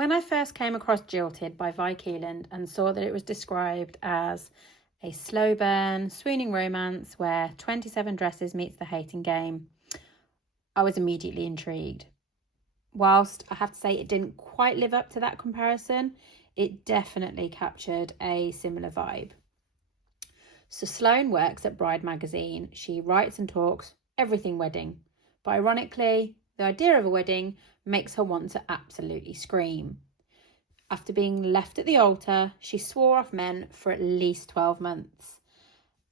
When I first came across Jilted by Vi Keeland and saw that it was described as a slow burn, swooning romance where 27 dresses meets the hating game, I was immediately intrigued. Whilst I have to say it didn't quite live up to that comparison, it definitely captured a similar vibe. So Sloane works at Bride magazine. She writes and talks everything wedding. But ironically, the idea of a wedding makes her want to absolutely scream. After being left at the altar, she swore off men for at least 12 months.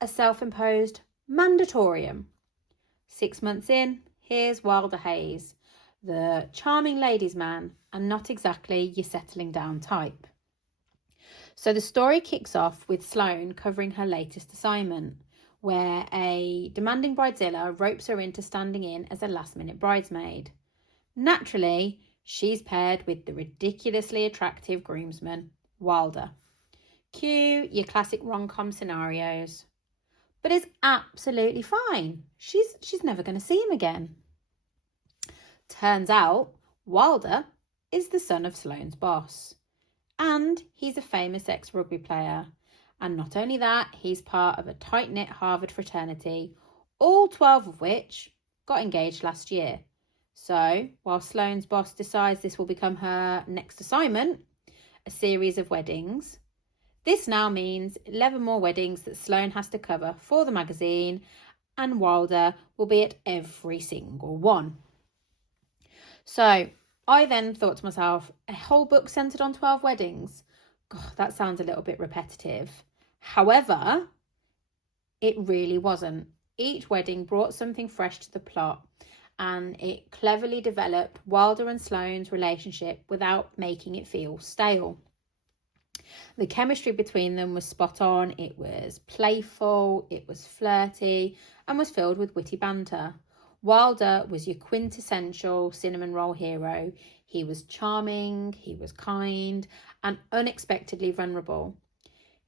A self-imposed mandatorium. 6 months in, here's Wilder Hayes, the charming ladies' man, and not exactly your settling down type. So the story kicks off with Sloane covering her latest assignment, where a demanding bridezilla ropes her into standing in as a last-minute bridesmaid. Naturally, she's paired with the ridiculously attractive groomsman, Wilder. Cue your classic rom-com scenarios. But it's absolutely fine. She's never going to see him again. Turns out, Wilder is the son of Sloane's boss. And he's a famous ex-rugby player. And not only that, he's part of a tight-knit Harvard fraternity, all 12 of which got engaged last year. So, while Sloane's boss decides this will become her next assignment, a series of weddings, this now means 11 more weddings that Sloane has to cover for the magazine, and Wilder will be at every single one. So, I then thought to myself, a whole book centred on 12 weddings? God, that sounds a little bit repetitive. However, it really wasn't. Each wedding brought something fresh to the plot, and it cleverly developed Wilder and Sloane's relationship without making it feel stale. The chemistry between them was spot on. It was playful, it was flirty, and was filled with witty banter. Wilder was your quintessential cinnamon roll hero. He was charming, he was kind, and unexpectedly vulnerable.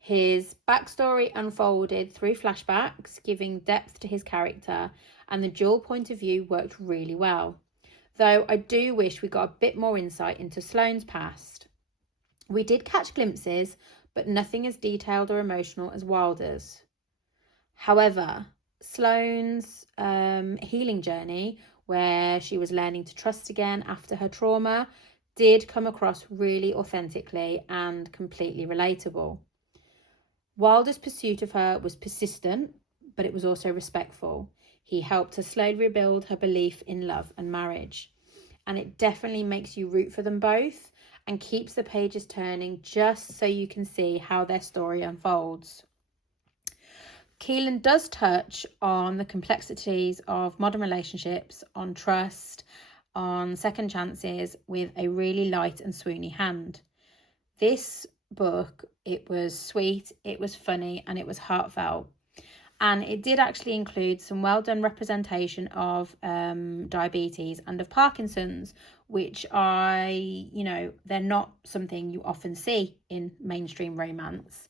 His backstory unfolded through flashbacks, giving depth to his character, and the dual point of view worked really well. Though I do wish we got a bit more insight into Sloane's past. We did catch glimpses, but nothing as detailed or emotional as Wilder's. However, Sloane's healing journey, where she was learning to trust again after her trauma, did come across really authentically and completely relatable. Wilder's pursuit of her was persistent, but it was also respectful. He helped her slowly rebuild her belief in love and marriage. And it definitely makes you root for them both and keeps the pages turning just so you can see how their story unfolds. Keeland does touch on the complexities of modern relationships, on trust, on second chances, with a really light and swoony hand. This book, it was sweet, it was funny, and it was heartfelt. And it did actually include some well done representation of diabetes and of Parkinson's, which they're not something you often see in mainstream romance,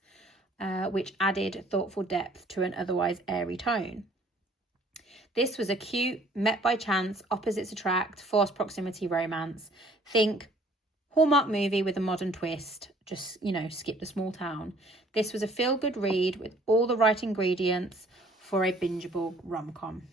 which added thoughtful depth to an otherwise airy tone. This was a cute, met by chance, opposites attract, forced proximity romance. Think Hallmark movie with a modern twist, just, skip the small town. This was a feel-good read with all the right ingredients for a bingeable rom-com.